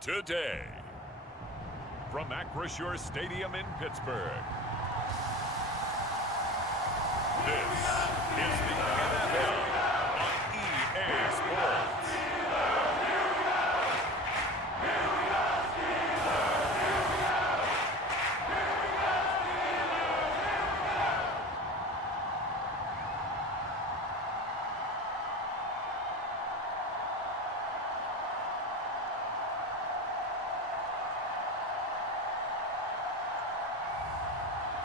today. From Acrisure Stadium in Pittsburgh, this is the NFL on EA Sports.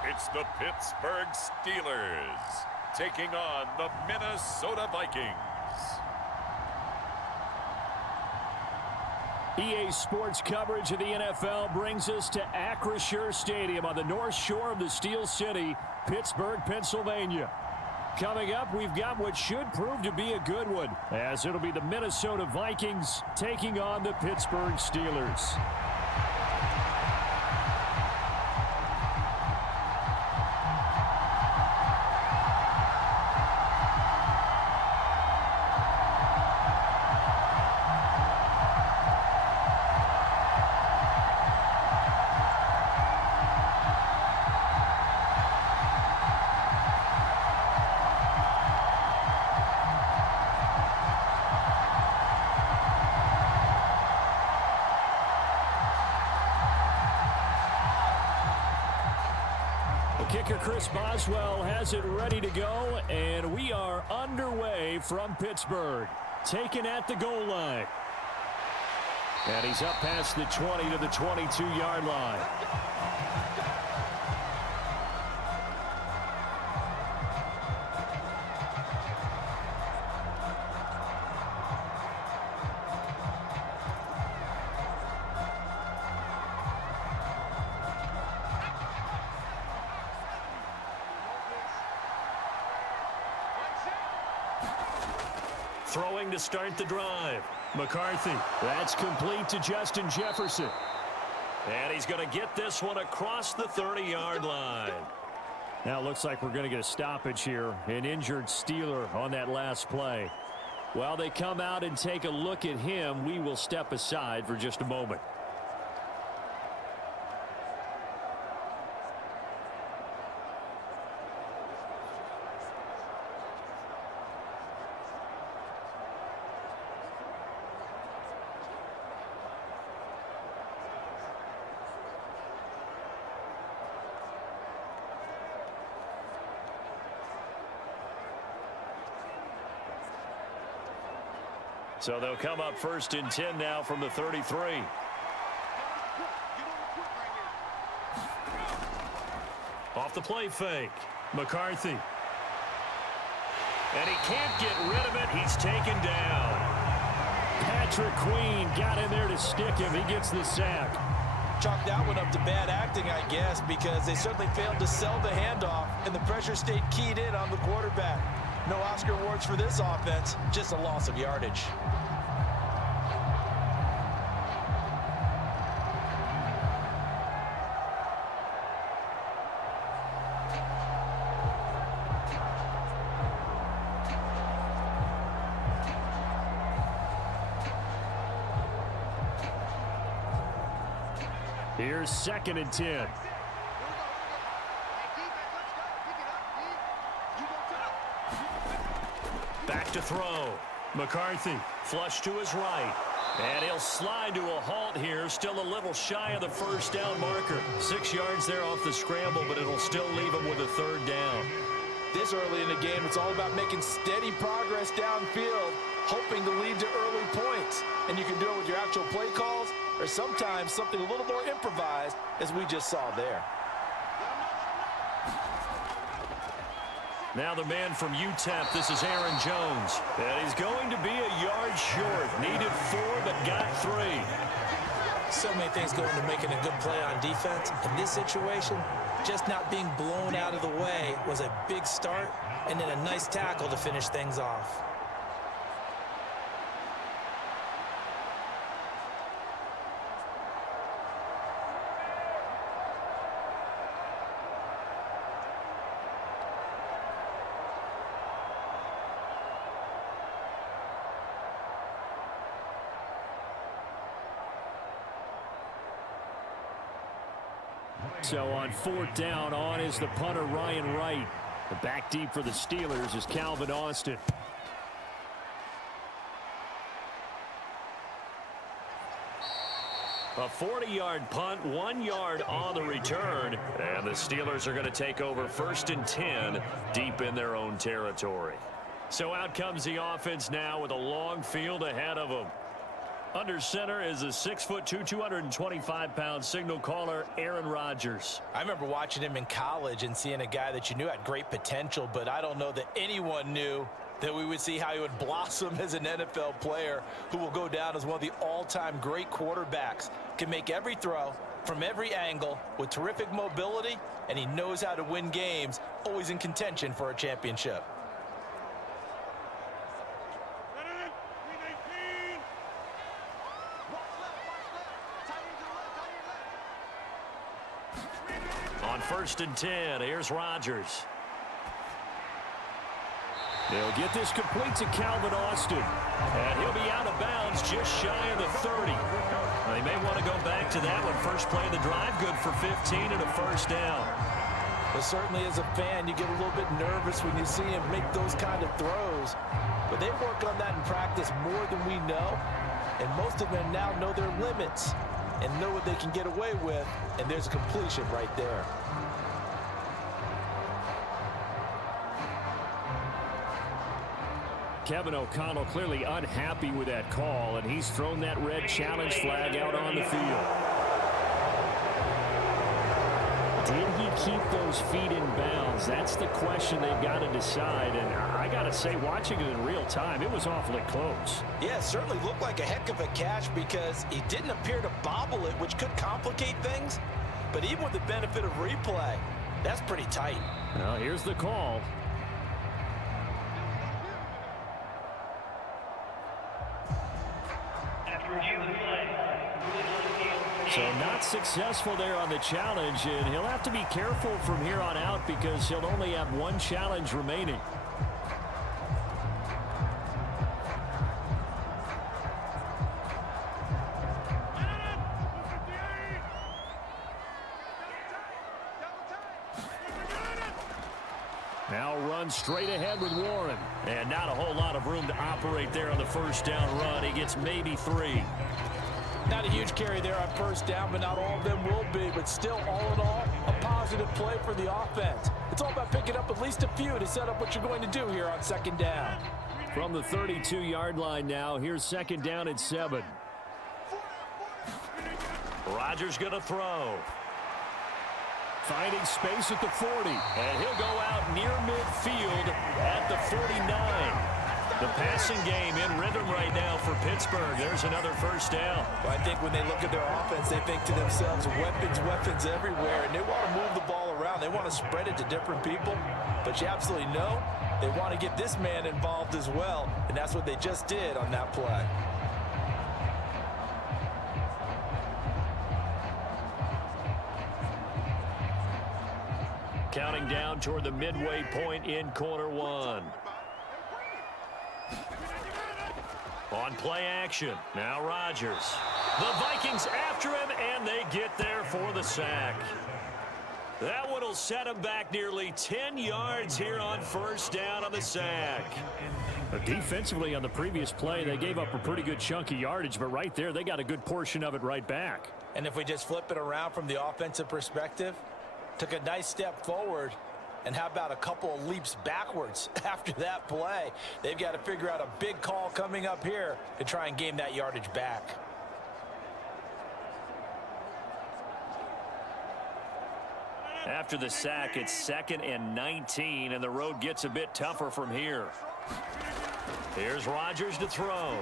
It's the Pittsburgh Steelers taking on the Minnesota Vikings. EA Sports coverage of the NFL brings us to Acrisure Stadium on the north shore of the Steel City, Pittsburgh, Pennsylvania. Coming up, we've got what should prove to be a good one, as it'll be the Minnesota Vikings taking on the Pittsburgh Steelers. Kicker Chris Boswell has it ready to go, and we are underway from Pittsburgh. Taken at the goal line. And he's up past the 20 to the 22-yard line. Throwing to start the drive. McCarthy. That's complete to Justin Jefferson. And he's going to get this one across the 30-yard line. Now it looks like we're going to get a stoppage here. An injured Steeler on that last play. While they come out and take a look at him, we will step aside for just a moment. So they'll come up 1st and 10 now from the 33. Off the play fake. McCarthy. And he can't get rid of it. He's taken down. Patrick Queen got in there to stick him. He gets the sack. Chalk that one up to bad acting, I guess, because they certainly failed to sell the handoff, and the pressure stayed keyed in on the quarterback. No Oscar awards for this offense, just a loss of yardage. Here's 2nd and 10. Back to throw. McCarthy, flush to his right. And he'll slide to a halt here. Still a little shy of the first down marker. 6 yards there off the scramble, but it'll still leave him with a 3rd down. This early in the game, it's all about making steady progress downfield, hoping to lead to early points. And you can do it with your actual play calls, or sometimes something a little more improvised, as we just saw there. Now the man from UTEP, this is Aaron Jones. And he's going to be a yard short. Needed 4, but got 3. So many things go into making a good play on defense. In this situation, just not being blown out of the way was a big start, and then a nice tackle to finish things off. So on 4th down, on is the punter, Ryan Wright. The back deep for the Steelers is Calvin Austin. A 40-yard punt, 1 yard on the return. And the Steelers are going to take over 1st and 10 deep in their own territory. So out comes the offense now with a long field ahead of them. Under center is a 6'2", 225-pound signal caller, Aaron Rodgers. I remember watching him in college and seeing a guy that you knew had great potential, but I don't know that anyone knew that we would see how he would blossom as an NFL player who will go down as one of the all-time great quarterbacks. Can make every throw from every angle with terrific mobility, and he knows how to win games, always in contention for a championship. On 1st and 10, here's Rodgers. They'll get this complete to Calvin Austin. And he'll be out of bounds just shy of the 30. They may want to go back to that one. First play of the drive, good for 15 and a 1st down. Well, certainly as a fan, you get a little bit nervous when you see him make those kind of throws. But they work on that in practice more than we know. And most of them now know their limits and know what they can get away with. And there's a completion right there. Kevin O'Connell clearly unhappy with that call, and he's thrown that red challenge flag out on the field. Did he keep those feet in bounds? That's the question they've got to decide, and I got to say, watching it in real time, it was awfully close. Yeah, it certainly looked like a heck of a catch because he didn't appear to bobble it, which could complicate things. But even with the benefit of replay, that's pretty tight. Well, here's the call. So not successful there on the challenge, and he'll have to be careful from here on out because he'll only have 1 challenge remaining. Now run straight ahead with Warren. And not a whole lot of room to operate there on the 1st down run. He gets maybe 3. Not a huge carry there on 1st down, but not all of them will be. But still, all in all, a positive play for the offense. It's all about picking up at least a few to set up what you're going to do here on 2nd down. From the 32-yard line now, here's 2nd down at 7. Rodgers going to throw. Finding space at the 40. And he'll go out near midfield at the 49. The passing game in rhythm right now for Pittsburgh. There's another 1st down. Well, I think when they look at their offense, they think to themselves, weapons, weapons everywhere. And they want to move the ball around. They want to spread it to different people. But you absolutely know they want to get this man involved as well. And that's what they just did on that play. Counting down toward the midway point in quarter 1. On play action, now Rodgers. The Vikings after him, and they get there for the sack. That one will set him back nearly 10 yards here on 1st down on the sack. Defensively on the previous play, they gave up a pretty good chunk of yardage, but right there, they got a good portion of it right back. And if we just flip it around from the offensive perspective, took a nice step forward. And how about a couple of leaps backwards after that play? They've got to figure out a big call coming up here to try and gain that yardage back. After the sack, it's 2nd and 19, and the road gets a bit tougher from here. Here's Rodgers to throw.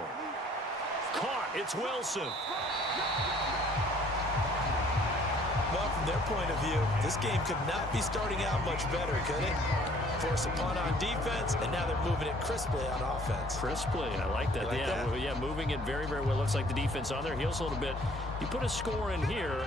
Caught. It's Wilson. Well, from their point of view, this game could not be starting out much better, could it? Force a punt on defense, and now they're moving it crisply on offense. Crisply, I like that. Yeah, moving it very, very well. Looks like the defense on their heels a little bit. You put a score in here,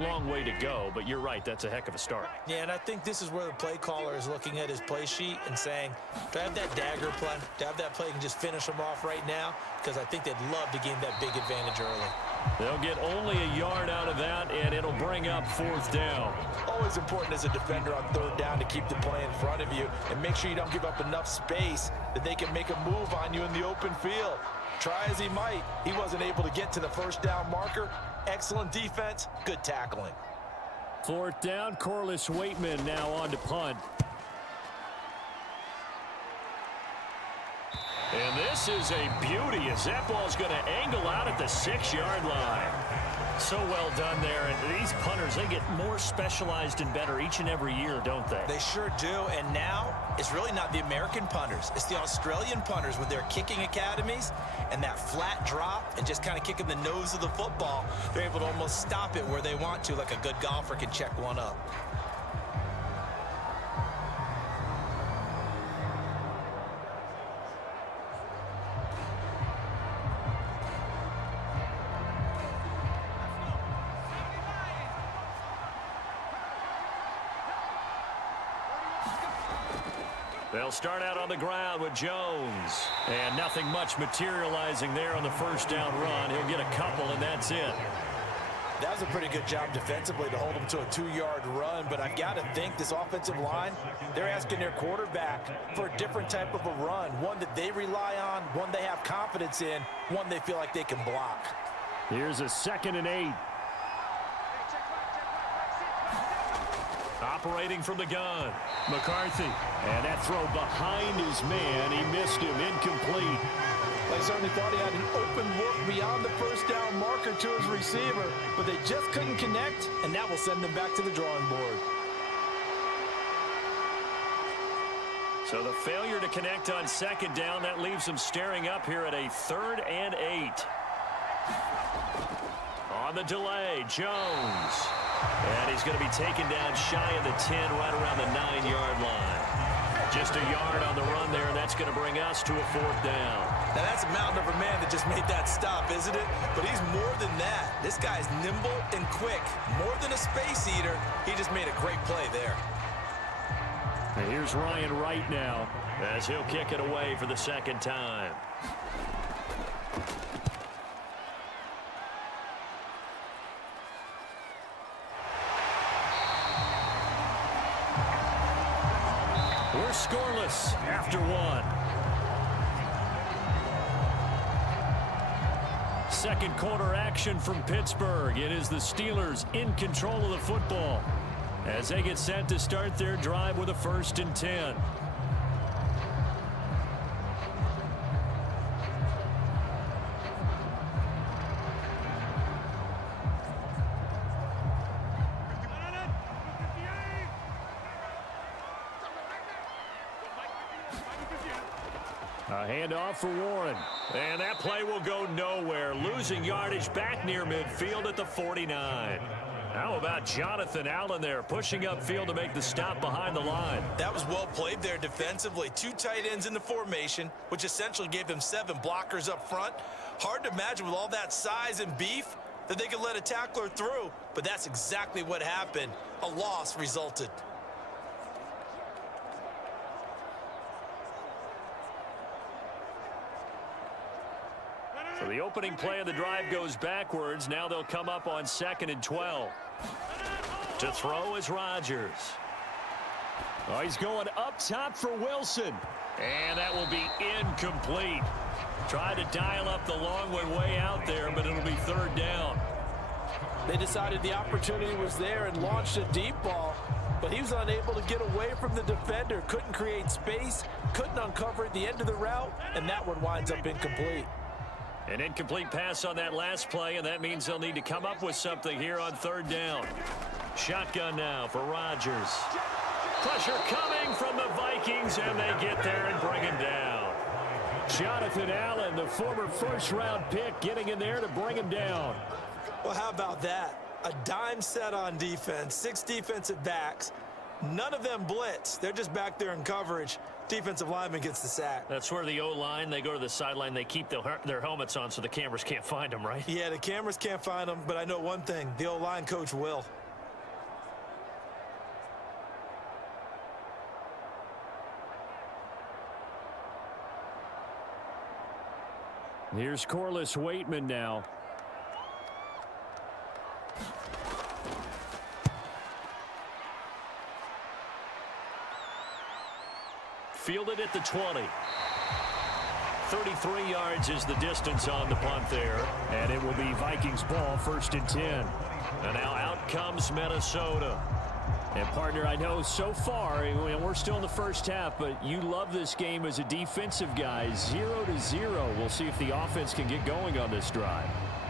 long way to go, but you're right, that's a heck of a start. Yeah, and I think this is where the play caller is looking at his play sheet and saying, do I have that dagger play? Do I have that play and just finish them off right now? Because I think they'd love to gain that big advantage early. They'll get only a yard out of that, and it'll bring up 4th down. Always important as a defender on 3rd down to keep the play in front of you and make sure you don't give up enough space that they can make a move on you in the open field. Try as he might, he wasn't able to get to the 1st down marker. Excellent defense, good tackling. 4th down, Corliss Waitman now on to punt. And this is a beauty as that ball's going to angle out at the 6-yard line. So well done there. And these punters, they get more specialized and better each and every year, don't they? They sure do. And now it's really not the American punters. It's the Australian punters with their kicking academies and that flat drop and just kind of kicking the nose of the football. They're able to almost stop it where they want to, like a good golfer can check one up. They'll start out on the ground with Jones. And nothing much materializing there on the 1st down run. He'll get a couple, and that's it. That was a pretty good job defensively to hold him to a 2-yard run, but I've got to think this offensive line, they're asking their quarterback for a different type of a run, one that they rely on, one they have confidence in, one they feel like they can block. Here's a 2nd and 8. Operating from the gun, McCarthy. And that throw behind his man. He missed him. Incomplete. They certainly thought he had an open look beyond the 1st down marker to his receiver, but they just couldn't connect, and that will send them back to the drawing board. So the failure to connect on 2nd down, that leaves them staring up here at a 3rd and 8. On the delay, Jones. And he's going to be taken down shy of the 10, right around the 9-yard line. Just a yard on the run there, and that's going to bring us to a 4th down. Now that's a mountain of a man that just made that stop, isn't it? But he's more than that. This guy's nimble and quick. More than a space eater, he just made a great play there. And here's Ryan Wright now as he'll kick it away for the 2nd time. We're scoreless after 1. 2nd quarter action from Pittsburgh. It is the Steelers in control of the football as they get set to start their drive with a 1st and 10. A handoff for Warren. And that play will go nowhere. Losing yardage back near midfield at the 49. How about Jonathan Allen there pushing upfield to make the stop behind the line? That was well played there defensively. 2 tight ends in the formation, which essentially gave them 7 blockers up front. Hard to imagine with all that size and beef that they could let a tackler through, but that's exactly what happened. A loss resulted. So the opening play of the drive goes backwards. Now they'll come up on 2nd and 12. To throw is Rodgers. Oh, he's going up top for Wilson. And that will be incomplete. Tried to dial up the long one way out there, but it'll be 3rd down. They decided the opportunity was there and launched a deep ball, but he was unable to get away from the defender. Couldn't create space, couldn't uncover at the end of the route, and that one winds up incomplete. An incomplete pass on that last play, and that means they'll need to come up with something here on 3rd down. Shotgun now for Rodgers. Pressure coming from the Vikings, and they get there and bring him down. Jonathan Allen, the former 1st-round pick, getting in there to bring him down. Well, how about that? A dime set on defense, 6 defensive backs. None of them blitz. They're just back there in coverage. Defensive lineman gets the sack. That's where the O-line, they go to the sideline, they keep their helmets on so the cameras can't find them, right? Yeah, the cameras can't find them, but I know one thing. The O-line coach will. Here's Corliss Waitman now. fielded at the 20. 33 yards is the distance on the punt there. And it will be Vikings ball, 1st and 10. And now out comes Minnesota. And, partner, I know so far, and we're still in the first half, but you love this game as a defensive guy. 0-0. We'll see if the offense can get going on this drive.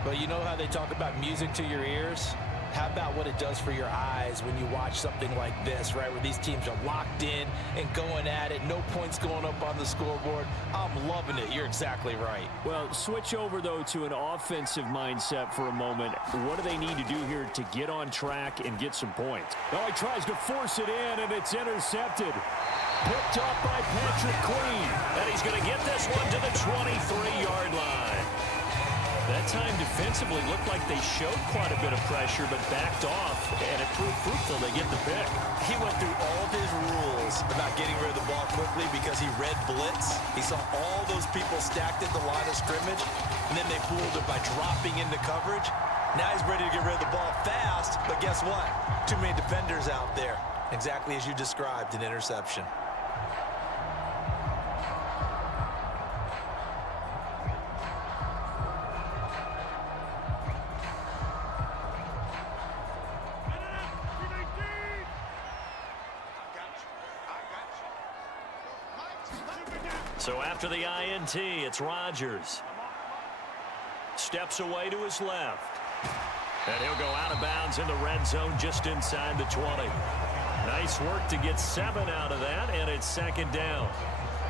Well, you know how they talk about music to your ears? How about what it does for your eyes when you watch something like this, right, where these teams are locked in and going at it, no points going up on the scoreboard? I'm loving it. You're exactly right. Well, switch over, though, to an offensive mindset for a moment. What do they need to do here to get on track and get some points? Oh, he tries to force it in, and it's intercepted. Picked up by Patrick Queen. And he's going to get this one to the 23-yard line. That time defensively looked like they showed quite a bit of pressure but backed off, and it proved fruitful. They get the pick. He went through all of his rules about getting rid of the ball quickly because he read blitz. He saw all those people stacked at the line of scrimmage, and then they fooled it by dropping into coverage. Now he's ready to get rid of the ball fast, but guess what? Too many defenders out there. Exactly as you described, an interception. So after the INT, it's Rodgers. Steps away to his left. And he'll go out of bounds in the red zone just inside the 20. Nice work to get 7 out of that, and it's 2nd down.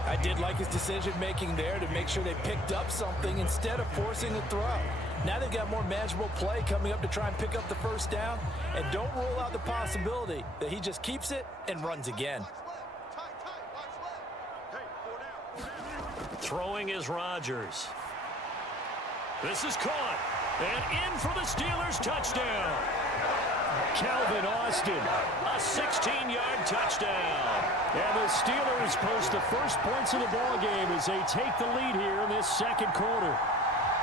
I did like his decision-making there to make sure they picked up something instead of forcing a throw. Now they've got more manageable play coming up to try and pick up the 1st down, and don't rule out the possibility that he just keeps it and runs again. Throwing is Rodgers. This is caught. And in for the Steelers touchdown. Calvin Austin, a 16-yard touchdown. And the Steelers post the first points of the ballgame as they take the lead here in this 2nd quarter.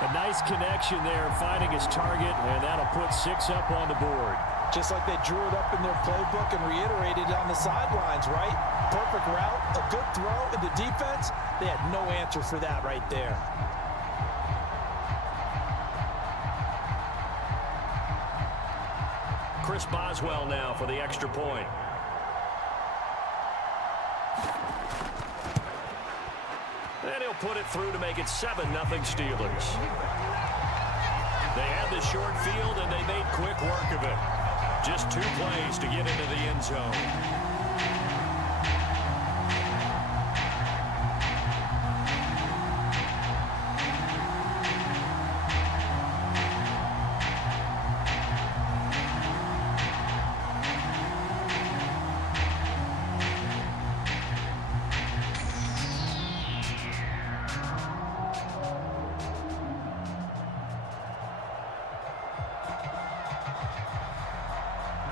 A nice connection there, finding his target, and that'll put 6 up on the board. Just like they drew it up in their playbook and reiterated on the sidelines, right? Perfect route, a good throw, and the defense, they had no answer for that right there. Chris Boswell now for the extra point. And he'll put it through to make it 7-0 Steelers. They had the short field, and they made quick work of it. Just 2 plays to get into the end zone.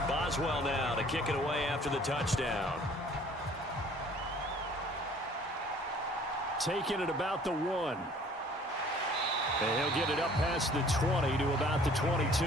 Boswell now to kick it away after the touchdown. Taking it about the 1. And he'll get it up past the 20 to about the 22.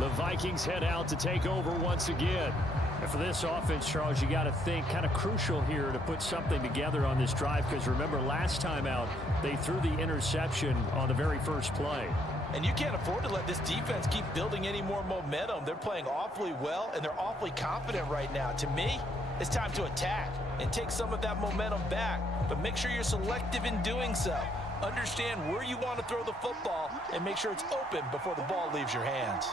The Vikings head out to take over once again. And for this offense, Charles, you got to think kind of crucial here to put something together on this drive, because remember last time out they threw the interception on the very first play. And you can't afford to let this defense keep building any more momentum. They're playing awfully well, and they're awfully confident right now. To me, it's time to attack and take some of that momentum back. But make sure you're selective in doing so. Understand where you want to throw the football and make sure it's open before the ball leaves your hands.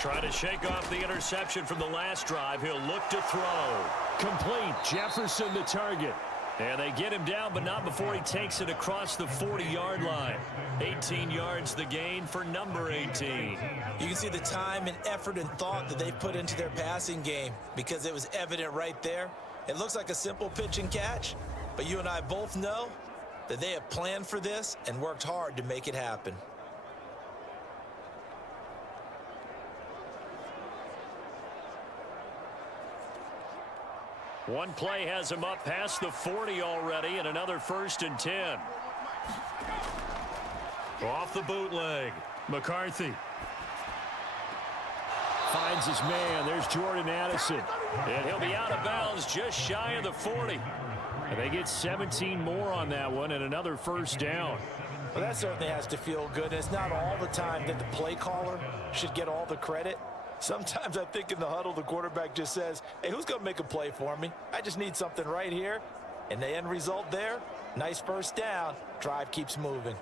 Trying to shake off the interception from the last drive. He'll look to throw. Complete. Jefferson the target. And they get him down, but not before he takes it across the 40-yard line. 18 yards the gain for number 18. You can see the time and effort and thought that they've put into their passing game, because it was evident right there. It looks like a simple pitch and catch, but you and I both know that they have planned for this and worked hard to make it happen. One play has him up past the 40 already, and another 1st and 10. Off the bootleg, McCarthy. finds his man. There's Jordan Addison. And he'll be out of bounds just shy of the 40. And they get 17 more on that one and another first down. Well, that certainly has to feel good. It's not all the time that the play caller should get all the credit. Sometimes I think in the huddle, the quarterback just says, hey, who's going to make a play for me? I just need something right here. And the end result there, nice first down. Drive keeps moving.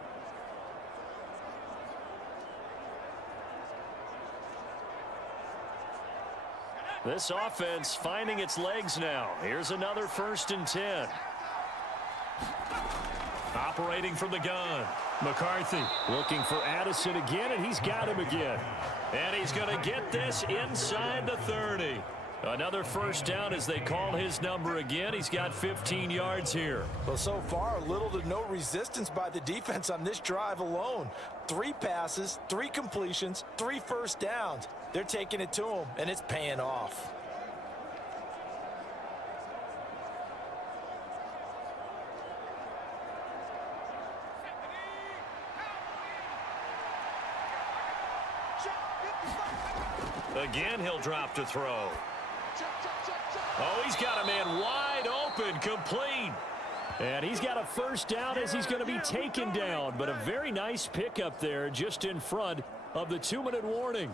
This offense finding its legs now. Here's another 1st and 10. Operating from the gun. McCarthy looking for Addison again, and he's got him again. And he's going to get this inside the 30. Another first down as they call his number again. He's got 15 yards here. Well, so far, little to no resistance by the defense on this drive alone. 3 passes, 3 completions, 3 first downs. They're taking it to him, and it's paying off. Again, he'll drop to throw. Oh, he's got a man wide open, complete. And he's got a first down as he's going to be taken down. But a very nice pickup there just in front of the 2-minute warning.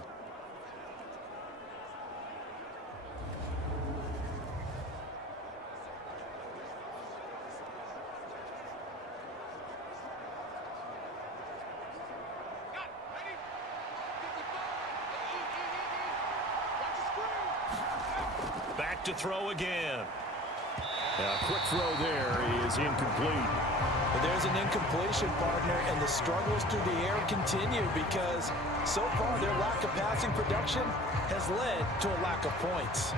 Back to throw again. A quick throw there is incomplete. But there's an incompletion, partner, and the struggles through the air continue because so far their lack of passing production has led to a lack of points.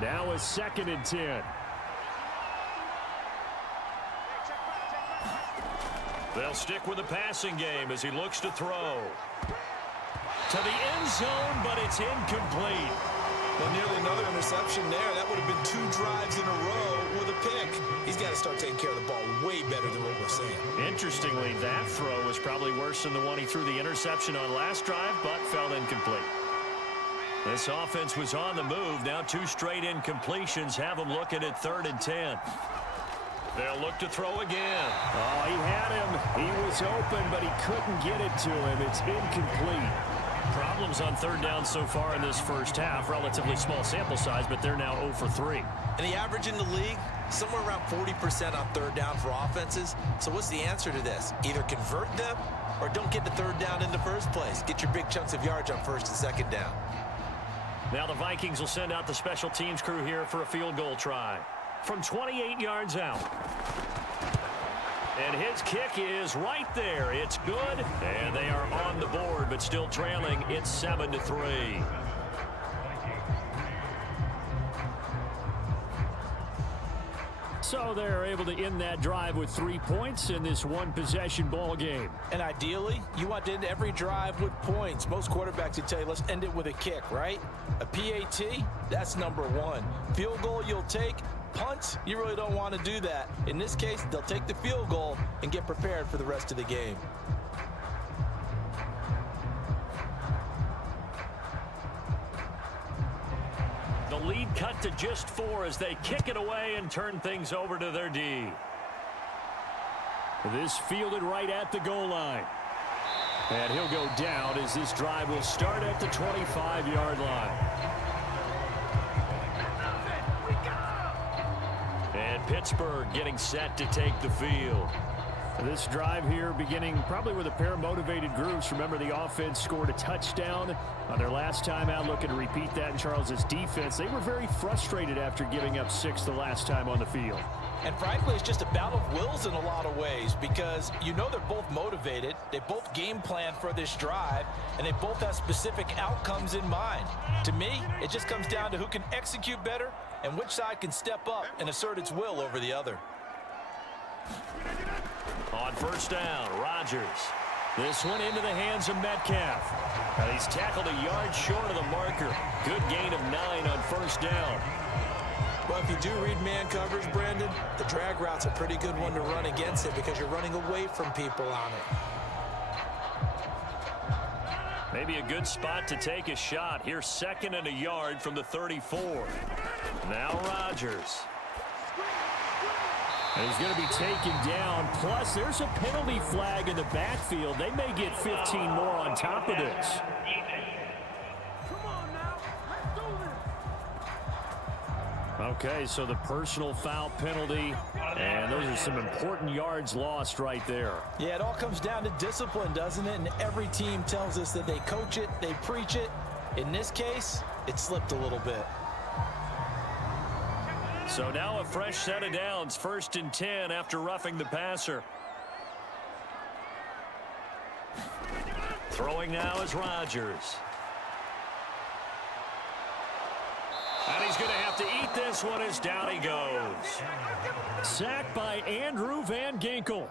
Now a 2nd and 10. They'll stick with the passing game as he looks to throw. To the end zone, but it's incomplete. Well, nearly another interception there. That would have been 2 drives in a row with a pick. He's got to start taking care of the ball way better than what we're seeing. Interestingly, that throw was probably worse than the one he threw the interception on last drive, but fell incomplete. This offense was on the move. Now 2 straight incompletions have them looking at 3rd and 10. They'll look to throw again. Oh, he had him. He was open, but he couldn't get it to him. It's incomplete. Problems on 3rd down so far in this first half. Relatively small sample size, but they're now 0 for 3. And the average in the league, somewhere around 40% on 3rd down for offenses. So what's the answer to this? Either convert them or don't get the 3rd down in the first place. Get your big chunks of yards on 1st and 2nd down. Now the Vikings will send out the special teams crew here for a field goal try. From 28 yards out. And his kick is right there. It's good. And they are on the board, but still trailing. It's 7-3. So they're able to end that drive with 3 points in this one-possession ball game. And ideally, you want to end every drive with points. Most quarterbacks would tell you, let's end it with a kick, right? A PAT, that's number 1. Field goal you'll take. Punts, you really don't want to do that. In this case, they'll take the field goal and get prepared for the rest of the game. The lead cut to just 4 as they kick it away and turn things over to their D. This fielded right at the goal line. And he'll go down as this drive will start at the 25-yard line. And Pittsburgh getting set to take the field. This drive here beginning probably with a pair of motivated groups. Remember, the offense scored a touchdown on their last time out. Looking to repeat that in Charles's defense. They were very frustrated after giving up 6 the last time on the field. And frankly, it's just a battle of wills in a lot of ways because you know they're both motivated. They both game plan for this drive, and they both have specific outcomes in mind. To me, it just comes down to who can execute better and which side can step up and assert its will over the other. On first down, Rodgers. This one into the hands of Metcalf. And he's tackled a yard short of the marker. Good gain of 9 on first down. Well, if you do read man coverage, Brandon, the drag route's a pretty good one to run against it because you're running away from people on it. Maybe a good spot to take a shot. Here's 2nd and a yard from the 34. Now Rodgers. And he's going to be taken down. Plus, there's a penalty flag in the backfield. They may get 15 more on top of this. Okay, so the personal foul penalty, and those are some important yards lost right there. Yeah, it all comes down to discipline, doesn't it? And every team tells us that they coach it, they preach it. In this case, it slipped a little bit. So now a fresh set of downs, 1st and 10 after roughing the passer. Throwing now is Rodgers. And he's going to have to eat this one as down he goes. Sacked by Andrew Van Ginkel.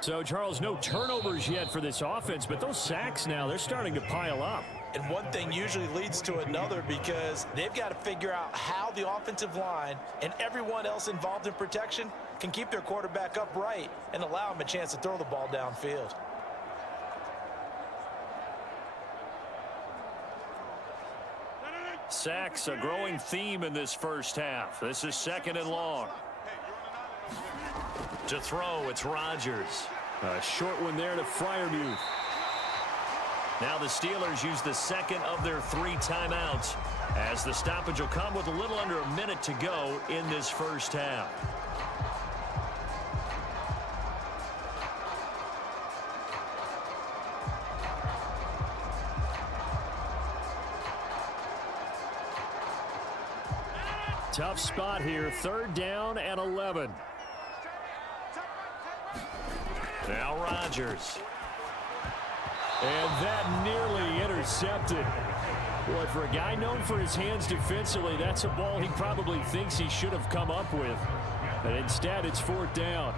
So, Charles, no turnovers yet for this offense, but those sacks now, they're starting to pile up. And one thing usually leads to another because they've got to figure out how the offensive line and everyone else involved in protection can keep their quarterback upright and allow him a chance to throw the ball downfield. Sacks, a growing theme in this first half. This is 2nd and long. To throw, it's Rodgers. A short one there to Freiermuth. Now the Steelers use the 2nd of their 3 timeouts as the stoppage will come with a little under a minute to go in this first half. Tough spot here, 3rd down and 11. Now Rodgers. And that nearly intercepted. Boy, for a guy known for his hands defensively, that's a ball he probably thinks he should have come up with. But instead, it's 4th down.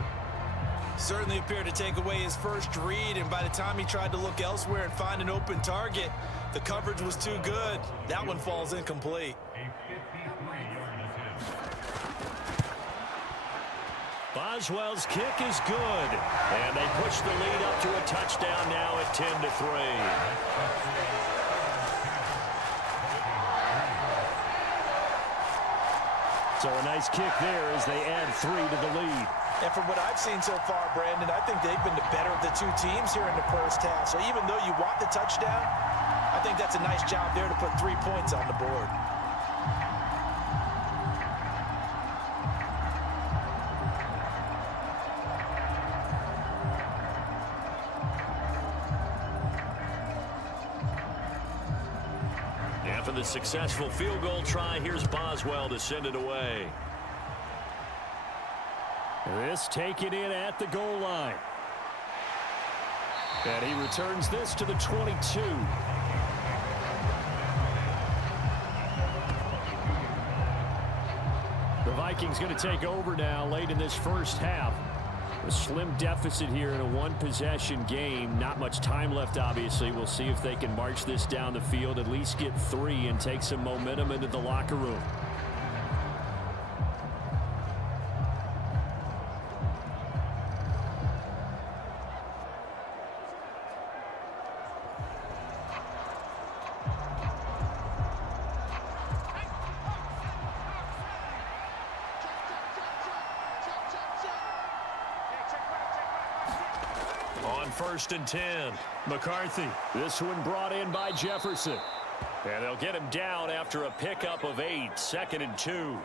Certainly appeared to take away his first read, and by the time he tried to look elsewhere and find an open target, the coverage was too good. That one falls incomplete. Boswell's kick is good, and they push the lead up to a touchdown now at 10-3. So a nice kick there as they add 3 to the lead. And from what I've seen so far, Brandon, I think they've been the better of the 2 teams here in the first half. So even though you want the touchdown, I think that's a nice job there to put 3 points on the board. After the successful field goal try, here's Boswell to send it away. This taken in at the goal line. And he returns this to the 22. The Vikings going to take over now late in this first half. A slim deficit here in a 1-possession game. Not much time left, obviously. We'll see if they can march this down the field, at least get 3 and take some momentum into the locker room. On 1st and 10, McCarthy. This one brought in by Jefferson. And they'll get him down after a pickup of 8, 2nd and 2.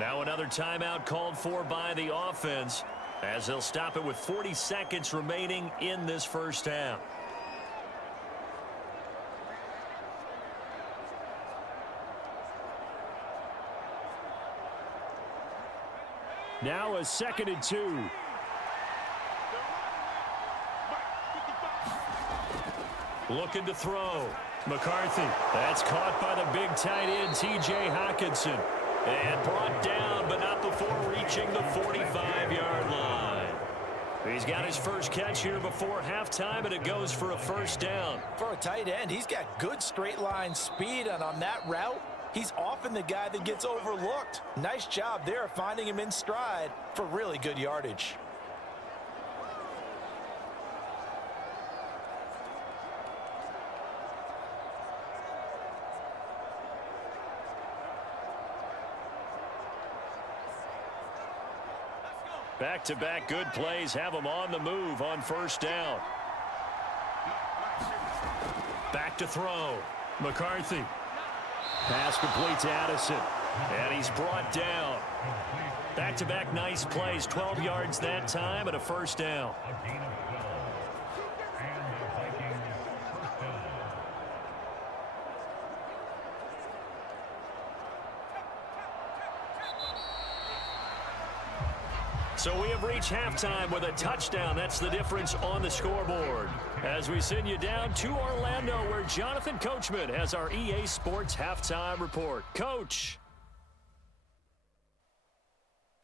Now another timeout called for by the offense as they'll stop it with 40 seconds remaining in this first half. Now a 2nd and 2. Looking to throw. McCarthy. That's caught by the big tight end, T.J. Hockenson. And brought down, but not before reaching the 45-yard line. He's got his first catch here before halftime, and it goes for a 1st down. For a tight end, he's got good straight-line speed, and on that route, he's often the guy that gets overlooked. Nice job there finding him in stride for really good yardage. Back-to-back good plays have them on the move on first down. Back to throw. McCarthy. Pass complete to Addison. And he's brought down. Back-to-back nice plays. 12 yards that time and a first down. So we have reached halftime with a touchdown. That's the difference on the scoreboard. As we send you down to Orlando, where Jonathan Coachman has our EA Sports Halftime Report. Coach.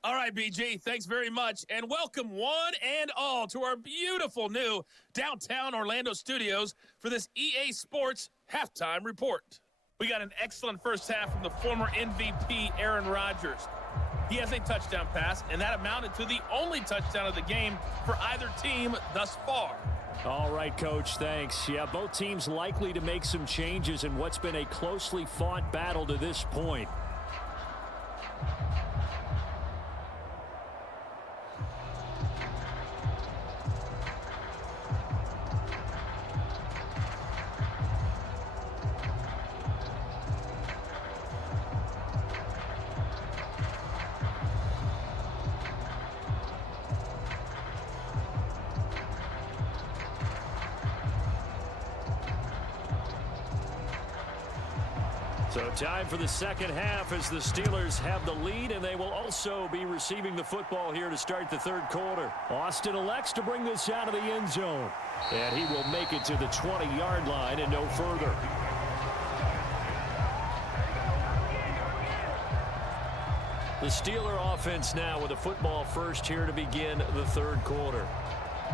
All right, BG, thanks very much. And welcome one and all to our beautiful new downtown Orlando studios for this EA Sports Halftime Report. We got an excellent first half from the former MVP, Aaron Rodgers. He has a touchdown pass, and that amounted to the only touchdown of the game for either team thus far. All right, Coach, thanks. Yeah, both teams likely to make some changes in what's been a closely fought battle to this point. So time for the second half as the Steelers have the lead, and they will also be receiving the football here to start the third quarter. Austin elects to bring this out of the end zone, and he will make it to the 20-yard line and no further. The Steeler offense now with a football first here to begin the third quarter.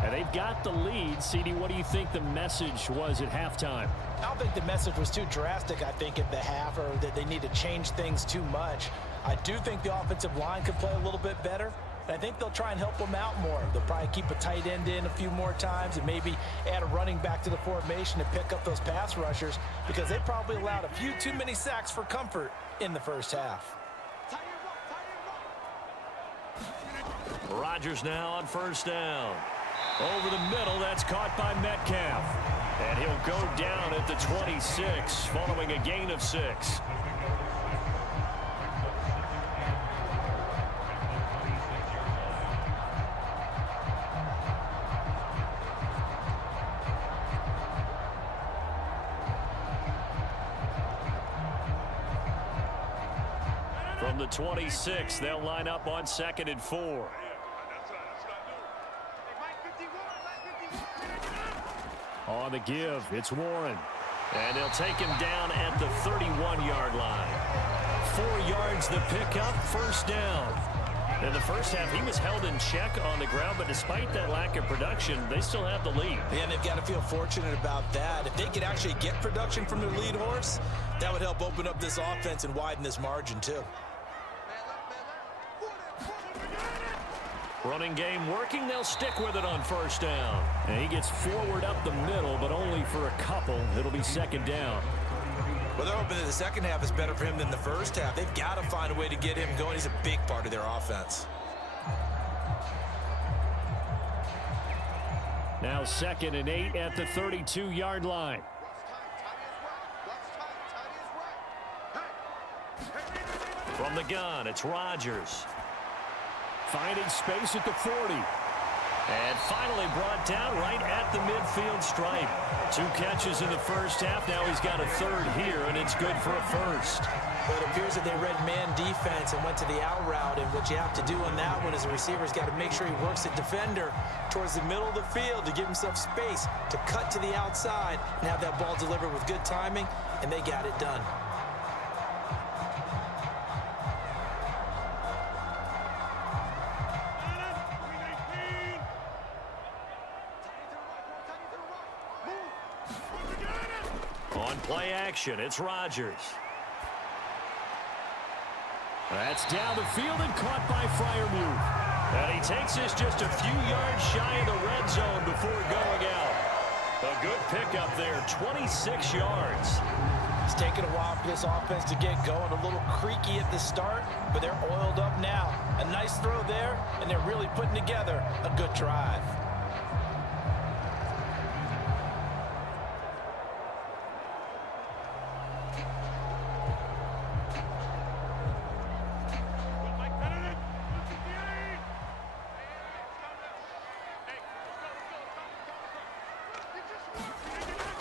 And they've got the lead. CD, what do you think the message was at halftime? I don't think the message was too drastic, I think, at the half, or that they need to change things too much. I do think the offensive line could play a little bit better. And I think they'll try and help them out more. They'll probably keep a tight end in a few more times and maybe add a running back to the formation to pick up those pass rushers, because they probably allowed a few too many sacks for comfort in the first half. Rodgers now on first down. Over the middle, that's caught by Metcalf. And he'll go down at the 26 following a gain of 6. From the 26, they'll line up on 2nd and 4. On the give, it's Warren. And they'll take him down at the 31-yard line. 4 yards the pickup, first down. In the first half, he was held in check on the ground, but despite that lack of production, they still have the lead. Yeah, and they've got to feel fortunate about that. If they could actually get production from their lead horse, that would help open up this offense and widen this margin, too. Running game working. They'll stick with it on first down. And he gets forward up the middle, but only for a couple. It'll be second down. Well, they're hoping that the second half is better for him than the first half. They've got to find a way to get him going. He's a big part of their offense. Now 2nd and 8 at the 32-yard line. From the gun, it's Rodgers. Finding space at the 40. And finally brought down right at the midfield stripe. 2 catches in the first half. Now he's got a third here, and it's good for a first. But it appears that they read man defense and went to the out route. And what you have to do on that one is the receiver's got to make sure he works the defender towards the middle of the field to give himself space to cut to the outside and have that ball delivered with good timing, and they got it done. On play action, it's Rodgers. That's down the field and caught by Freiermuth. And he takes this just a few yards shy of the red zone before going out. A good pickup there, 26 yards. It's taken a while for this offense to get going. A little creaky at the start, but they're oiled up now. A nice throw there, and they're really putting together a good drive.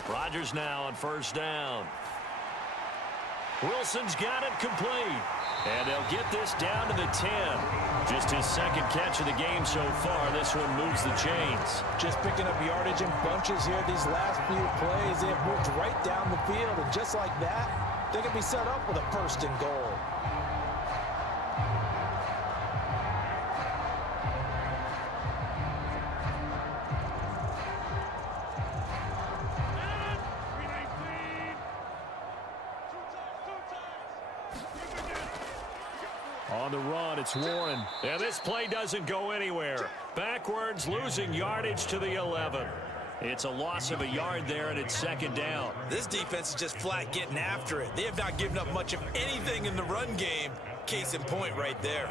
Rodgers now on first down. Wilson's got it complete. And they'll get this down to the 10. Just his second catch of the game so far. This one moves the chains. Just picking up yardage in bunches here these last few plays. They have moved right down the field. And just like that, they can be set up with a first and goal. On the run, it's Warren. And this play doesn't go anywhere. Backwards, losing yardage to the 11. It's a loss of a yard there, and it's second down. This defense is just flat getting after it. They have not given up much of anything in the run game. Case in point right there.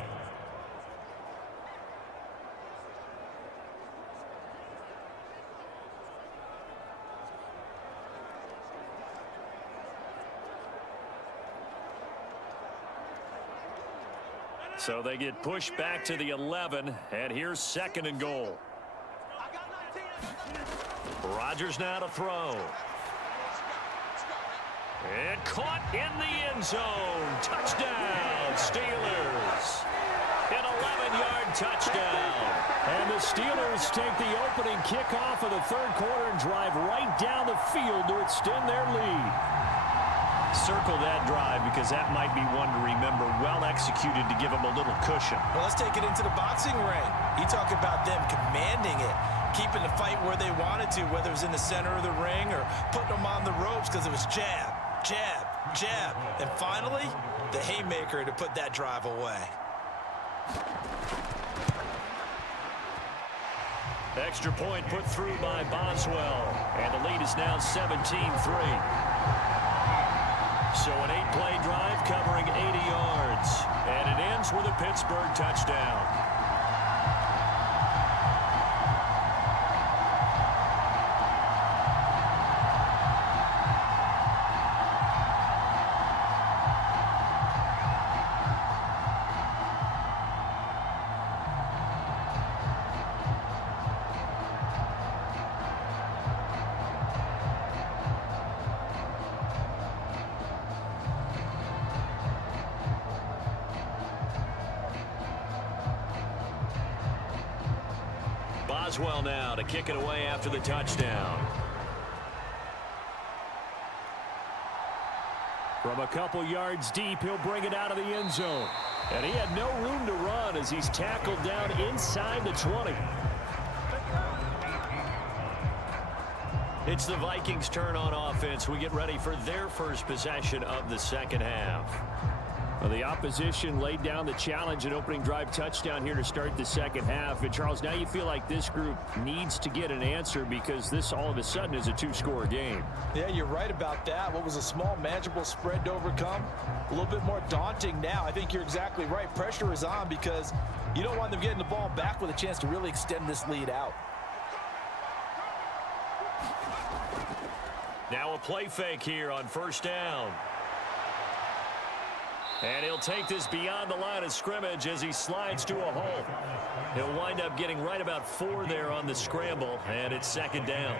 So they get pushed back to the 11, and here's second and goal. Rodgers now to throw. And caught in the end zone. Touchdown, Steelers. An 11-yard touchdown. And the Steelers take the opening kickoff of the third quarter and drive right down the field to extend their lead. Circle that drive because that might be one to remember. Well executed to give them a little cushion. Well, let's take it into the boxing ring. You talk about them commanding it, keeping the fight where they wanted to, whether it was in the center of the ring or putting them on the ropes because it was jab, jab, jab. And finally, the haymaker to put that drive away. Extra point put through by Boswell. And the lead is now 17-3. So an 8-play drive covering 80 yards. And it ends with a Pittsburgh touchdown. Boswell now to kick it away after the touchdown. From a couple yards deep, he'll bring it out of the end zone. And he had no room to run as he's tackled down inside the 20. It's the Vikings' turn on offense. We get ready for their first possession of the second half. Well, the opposition laid down the challenge and opening drive touchdown here to start the second half. And, Charles, now you feel like this group needs to get an answer because this all of a sudden is a two-score game. Yeah, you're right about that. What was a small, manageable spread to overcome, a little bit more daunting now. I think you're exactly right. Pressure is on because you don't want them getting the ball back with a chance to really extend this lead out. Now a play fake here on first down. And he'll take this beyond the line of scrimmage as he slides to a halt. He'll wind up getting right about 4 there on the scramble, and it's second down.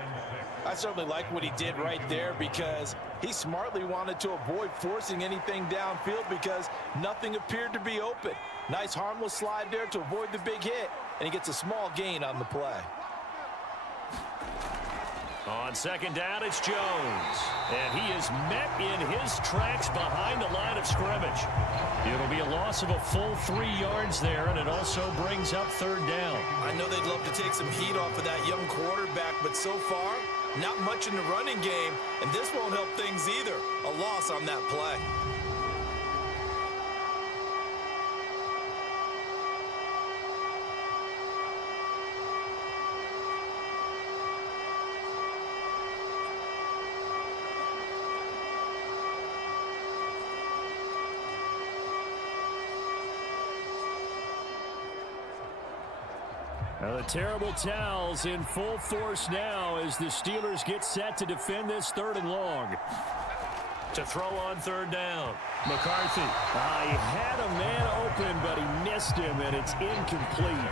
I certainly like what he did right there because he smartly wanted to avoid forcing anything downfield because nothing appeared to be open. Nice harmless slide there to avoid the big hit, and he gets a small gain on the play. On second down, it's Jones. And he is met in his tracks behind the line of scrimmage. It'll be a loss of a full 3 yards there, and it also brings up third down. I know they'd love to take some heat off of that young quarterback, but so far, not much in the running game, and this won't help things either. A loss on that play. The terrible towels in full force now as the Steelers get set to defend this 3rd and long. To throw on 3rd down. McCarthy. He had a man open, but he missed him, and it's incomplete.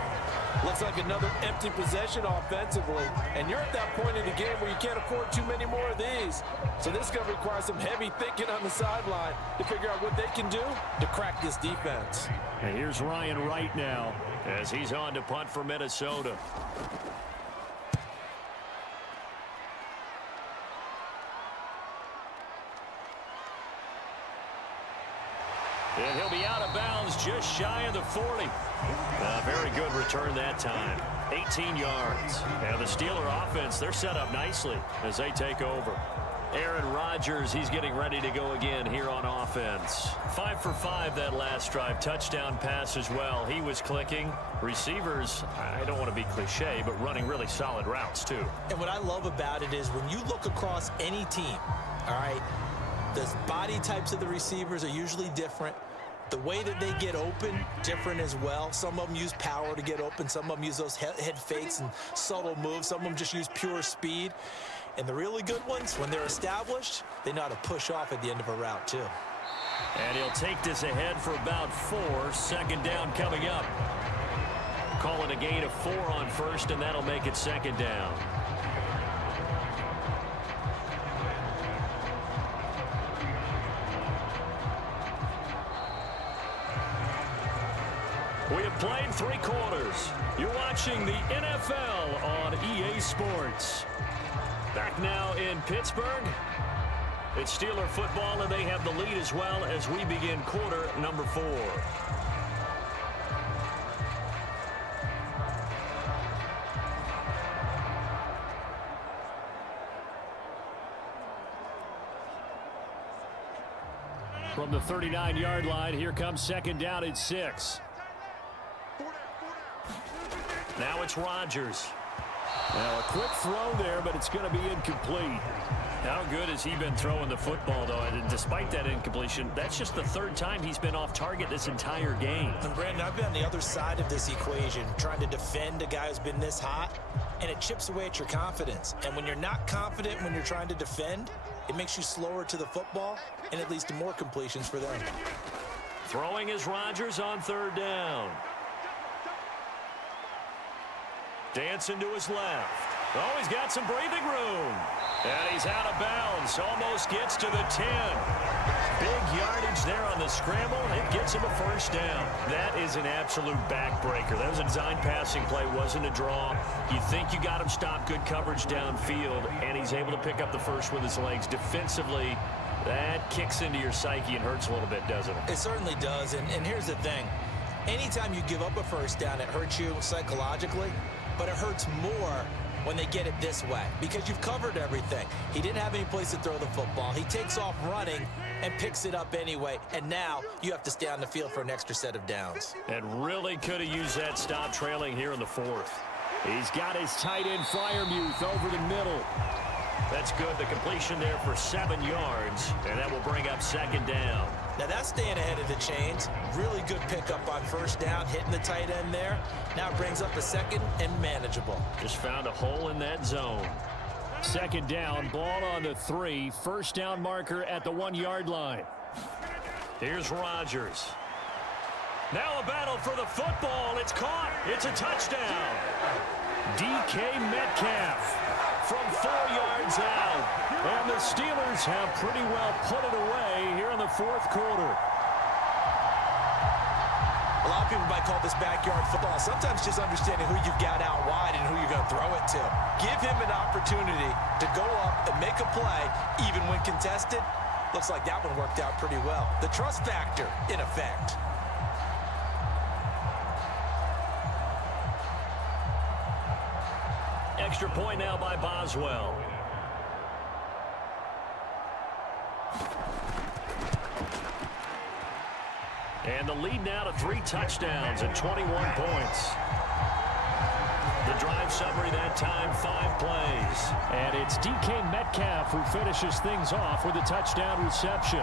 Looks like another empty possession offensively. And you're at that point in the game where you can't afford too many more of these. So this is going to require some heavy thinking on the sideline to figure out what they can do to crack this defense. And here's Ryan Wright now as he's on to punt for Minnesota. And he'll be out of bounds just shy of the 40. Very good return that time. 18 yards. And the Steeler offense, they're set up nicely as they take over. Aaron Rodgers, he's getting ready to go again here on offense. 5 for 5 that last drive. Touchdown pass as well. He was clicking. Receivers, I don't want to be cliche, but running really solid routes too. And what I love about it is when you look across any team, all right, the body types of the receivers are usually different. The way that they get open, different as well. Some of them use power to get open. Some of them use those head fakes and subtle moves. Some of them just use pure speed. And the really good ones, when they're established, they know how to push off at the end of a route, too. And he'll take this ahead for about 4. 2nd down coming up. Call it a gain of 4 on 1st, and that'll make it 2nd down. We have played 3 quarters. You're watching the NFL on EA Sports. Back now in Pittsburgh. It's Steeler football, and they have the lead as well as we begin quarter number 4. From the 39-yard line, here comes 2nd down at 6. Now it's Rodgers. Now a quick throw there, but it's going to be incomplete. How good has he been throwing the football, though? And despite that incompletion, that's just the 3rd time he's been off target this entire game. And Brandon, I've been on the other side of this equation, trying to defend a guy who's been this hot, and it chips away at your confidence. And when you're not confident when you're trying to defend, it makes you slower to the football, and it leads to more completions for them. Throwing is Rodgers on 3rd down. Dancing to his left. Oh, he's got some breathing room. And he's out of bounds. Almost gets to the 10. Big yardage there on the scramble. It gets him a 1st down. That is an absolute backbreaker. That was a design passing play. Wasn't a draw. You think you got him stopped. Good coverage downfield. And he's able to pick up the 1st with his legs. Defensively, that kicks into your psyche and hurts a little bit, doesn't it? It certainly does. And here's the thing. Anytime you give up a 1st down, it hurts you psychologically. But it hurts more when they get it this way because you've covered everything. He didn't have any place to throw the football. He takes off running and picks it up anyway. And now you have to stay on the field for an extra set of downs. And really could have used that stop trailing here in the 4th. He's got his tight end Freiermuth over the middle. That's good. The completion there for 7 yards. And that will bring up 2nd down. Now that's staying ahead of the chains. Really good pickup on 1st down, hitting the tight end there. Now it brings up a 2nd and manageable. Just found a hole in that zone. 2nd down, ball on the 3. 1st down marker at the 1-yard line. Here's Rodgers. Now a battle for the football. It's caught. It's a touchdown. DK Metcalf from 4 yards out. And the Steelers have pretty well put it away here in the 4th quarter. A lot of people might call this backyard football. Sometimes just understanding who you've got out wide and who you're going to throw it to. Give him an opportunity to go up and make a play, even when contested. Looks like that one worked out pretty well. The trust factor in effect. Extra point now by Boswell. And the lead now to 3 touchdowns and 21 points. The drive summary that time, 5 plays. And it's DK Metcalf who finishes things off with a touchdown reception.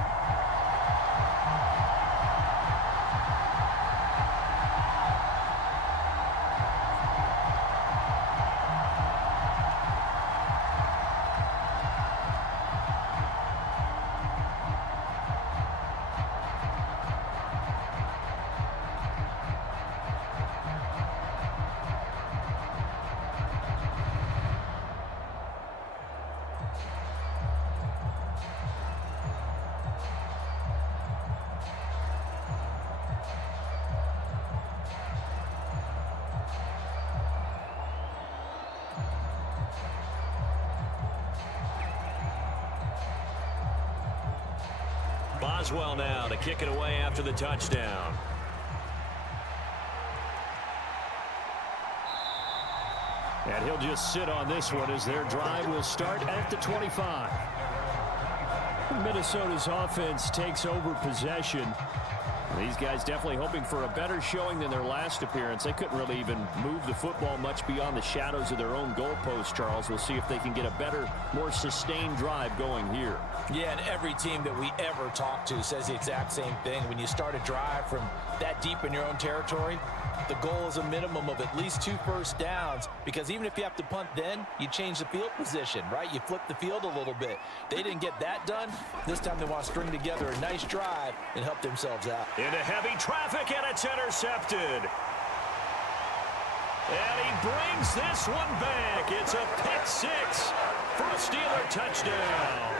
Boswell now to kick it away after the touchdown. And he'll just sit on this one as their drive will start at the 25. Minnesota's offense takes over possession. These guys definitely hoping for a better showing than their last appearance. They couldn't really even move the football much beyond the shadows of their own goalpost, Charles. We'll see if they can get a better, more sustained drive going here. Yeah, and every team that we ever talk to says the exact same thing. When you start a drive from that deep in your own territory, the goal is a minimum of at least 2 first downs, because even if you have to punt then, you change the field position, right? You flip the field a little bit. They didn't get that done. This time they want to string together a nice drive and help themselves out. Into heavy traffic, and it's intercepted. And he brings this one back. It's a pick 6 for a Steeler touchdown.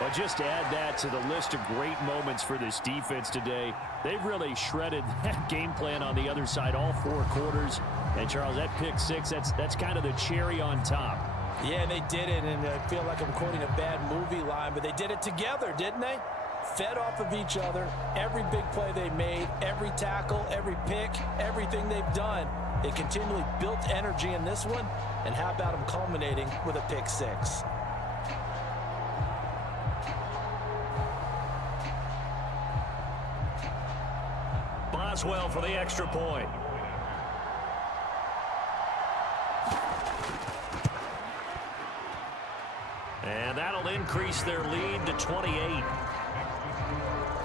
Well, just to add that to the list of great moments for this defense today. They've really shredded that game plan on the other side all 4 quarters. And, Charles, that pick 6, that's kind of the cherry on top. Yeah, they did it, and I feel like I'm quoting a bad movie line, but they did it together, didn't they? Fed off of each other, every big play they made, every tackle, every pick, everything they've done. They continually built energy in this one, and how about them culminating with a pick 6? Boswell for the extra point. And that'll increase their lead to 28.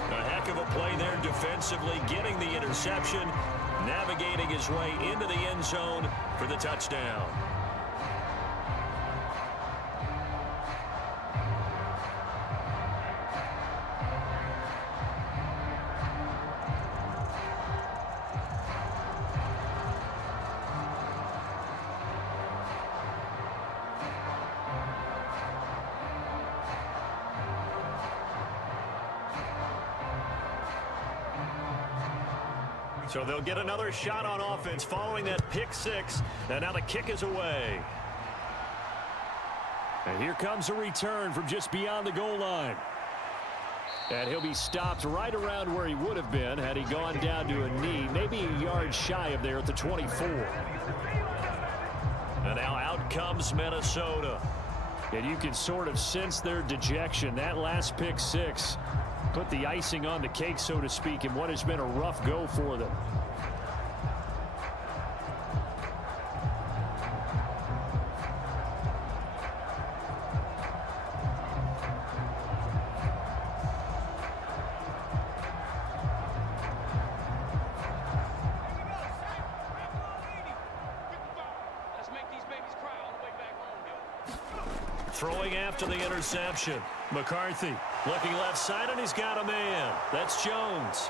A heck of a play there defensively, getting the interception, navigating his way into the end zone for the touchdown. So they'll get another shot on offense following that pick 6. And now the kick is away. And here comes a return from just beyond the goal line. And he'll be stopped right around where he would have been had he gone down to a knee, maybe a yard shy of there at the 24. And now out comes Minnesota. And you can sort of sense their dejection. That last pick 6 put the icing on the cake, so to speak, in what has been a rough go for them. Throwing after the interception. McCarthy looking left side, and he's got a man. That's Jones.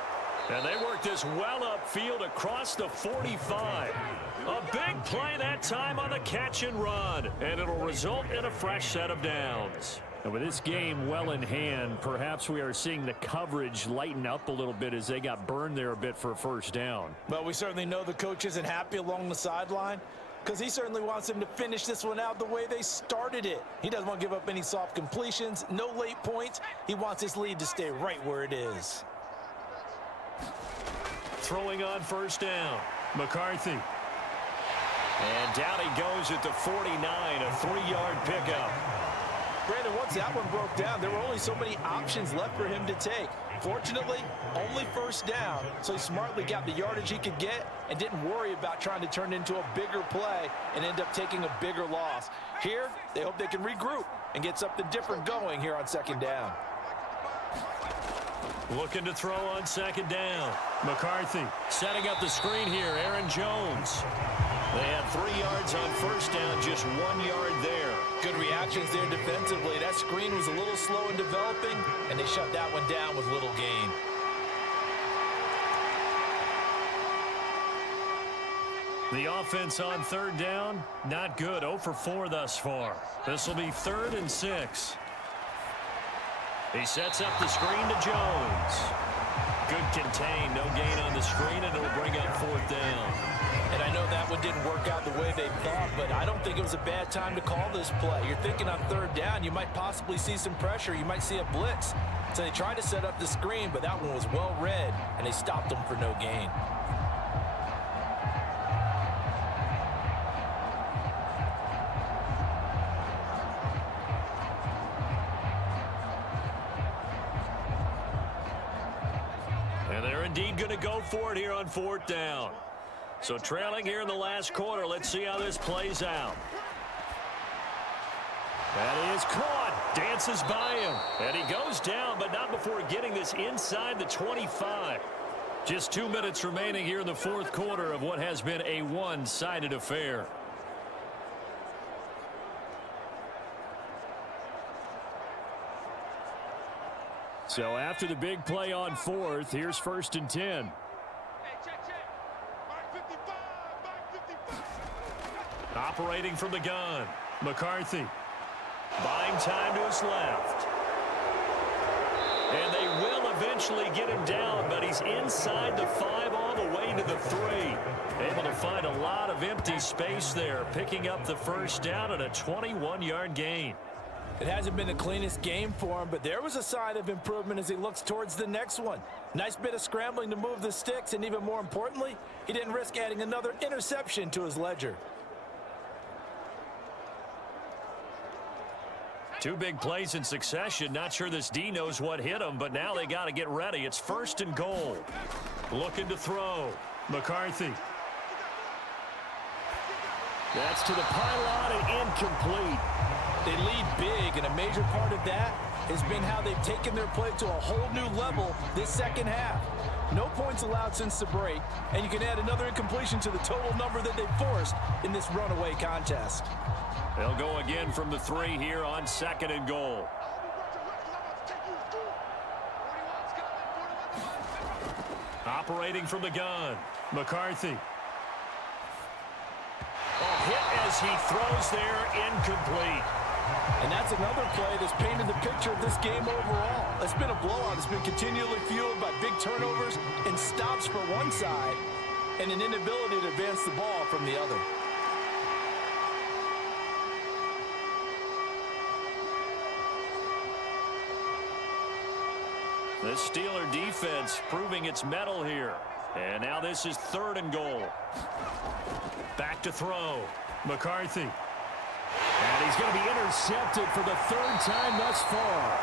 And they work this well upfield across the 45. A big play that time on the catch and run. And it'll result in a fresh set of downs. And with this game well in hand, perhaps we are seeing the coverage lighten up a little bit as they got burned there a bit for a first down. But we certainly know the coach isn't happy along the sideline, because he certainly wants them to finish this one out the way they started it. He doesn't want to give up any soft completions, no late points. He wants his lead to stay right where it is. Throwing on first down, McCarthy. And down he goes at the 49, a 3-yard pickup. Brandon, once that one broke down, there were only so many options left for him to take. Fortunately, only first down, so he smartly got the yardage he could get and didn't worry about trying to turn it into a bigger play and end up taking a bigger loss. Here, they hope they can regroup and get something different going here on second down. Looking to throw on second down. McCarthy setting up the screen here. Aaron Jones. They had 3 yards on first down, just 1 yard there. Good reactions there defensively. That screen was a little slow in developing, and they shut that one down with little gain. The offense on third down, not good. 0 for 4 thus far. This will be 3rd and 6. He sets up the screen to Jones. Good contain. No gain on the screen, and it'll bring up 4th down. And I know that one didn't work out the way they thought, but I don't think it was a bad time to call this play. You're thinking on 3rd down, you might possibly see some pressure. You might see a blitz. So they tried to set up the screen, but that one was well read, and they stopped them for no gain. And they're indeed going to go for it here on 4th down. So trailing here in the last quarter. Let's see how this plays out. That is caught. Dances by him. And he goes down, but not before getting this inside the 25. Just 2 minutes remaining here in the 4th quarter of what has been a one-sided affair. So after the big play on 4th, here's 1st and 10. Operating from the gun, McCarthy. Buying time to his left. And they will eventually get him down, but he's inside the 5 all the way to the 3. Able to find a lot of empty space there, picking up the 1st down and a 21-yard gain. It hasn't been the cleanest game for him, but there was a sign of improvement as he looks towards the next one. Nice bit of scrambling to move the sticks, and even more importantly, he didn't risk adding another interception to his ledger. 2 big plays in succession. Not sure this D knows what hit him, but now they got to get ready. It's 1st and goal. Looking to throw. McCarthy. That's to the pylon and incomplete. They lead big, and a major part of that has been how they've taken their play to a whole new level this second half. No points allowed since the break, and you can add another incompletion to the total number that they forced in this runaway contest. They'll go again from the 3 here on 2nd and goal. Operating from the gun, McCarthy. Hit as he throws there, incomplete. And that's another play that's painted the picture of this game overall. It's been a blowout. It's been continually fueled by big turnovers and stops for one side and an inability to advance the ball from the other. The Steeler defense proving its mettle here. And now this is 3rd and goal. Back to throw. McCarthy. And he's going to be intercepted for the 3rd time thus far.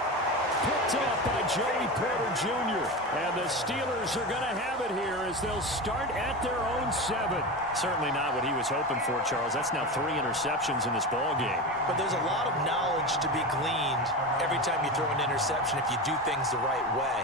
Picked up by Joey Porter Jr. And the Steelers are going to have it here as they'll start at their own 7. Certainly not what he was hoping for, Charles. That's now 3 interceptions in this ball game. But there's a lot of knowledge to be gleaned every time you throw an interception if you do things the right way.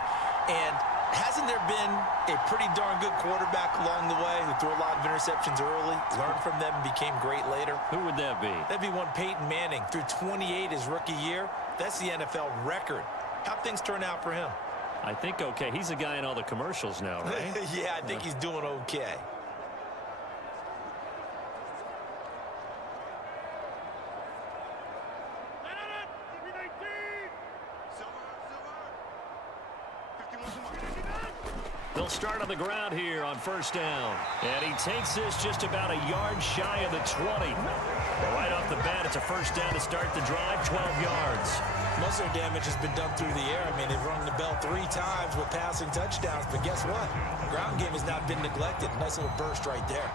And hasn't there been a pretty darn good quarterback along the way who threw a lot of interceptions early, learned from them, and became great later? Who would that be? That'd be one Peyton Manning. Threw 28 his rookie year. That's the NFL record. How'd things turn out for him? I think okay. He's the guy in all the commercials now, right? Yeah, I think he's doing okay. They'll start on the ground here on 1st down. And he takes this just about a yard shy of the 20. Right off the bat, it's a 1st down to start the drive, 12 yards. Most of their damage has been done through the air. I mean, they've rung the bell 3 times with passing touchdowns, but guess what? Ground game has not been neglected. Nice little burst right there.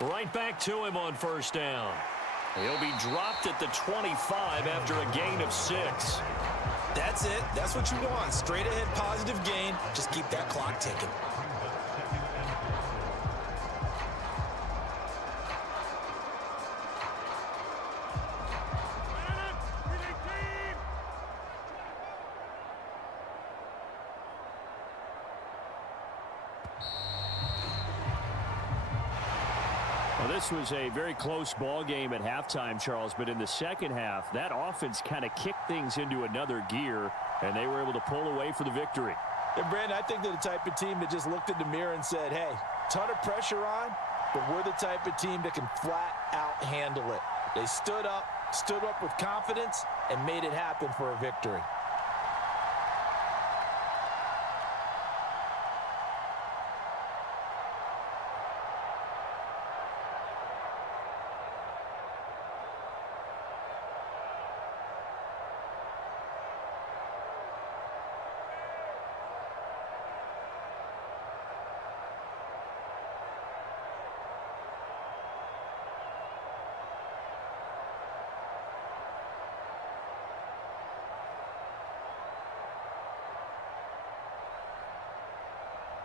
Right back to him on 1st down. He'll be dropped at the 25 after a gain of 6. That's it. That's what you want. Straight ahead positive gain. Just keep that clock ticking. This was a very close ball game at halftime, Charles, but in the second half, that offense kind of kicked things into another gear, and they were able to pull away for the victory. And Brandon, I think they're the type of team that just looked in the mirror and said, hey, ton of pressure on, but we're the type of team that can flat out handle it. They stood up with confidence, and made it happen for a victory.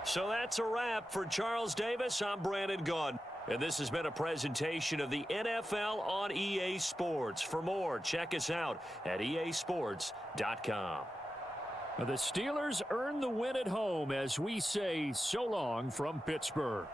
So that's a wrap for Charles Davis. I'm Brandon Gaudin. And this has been a presentation of the NFL on EA Sports. For more, check us out at easports.com. The Steelers earn the win at home as we say so long from Pittsburgh.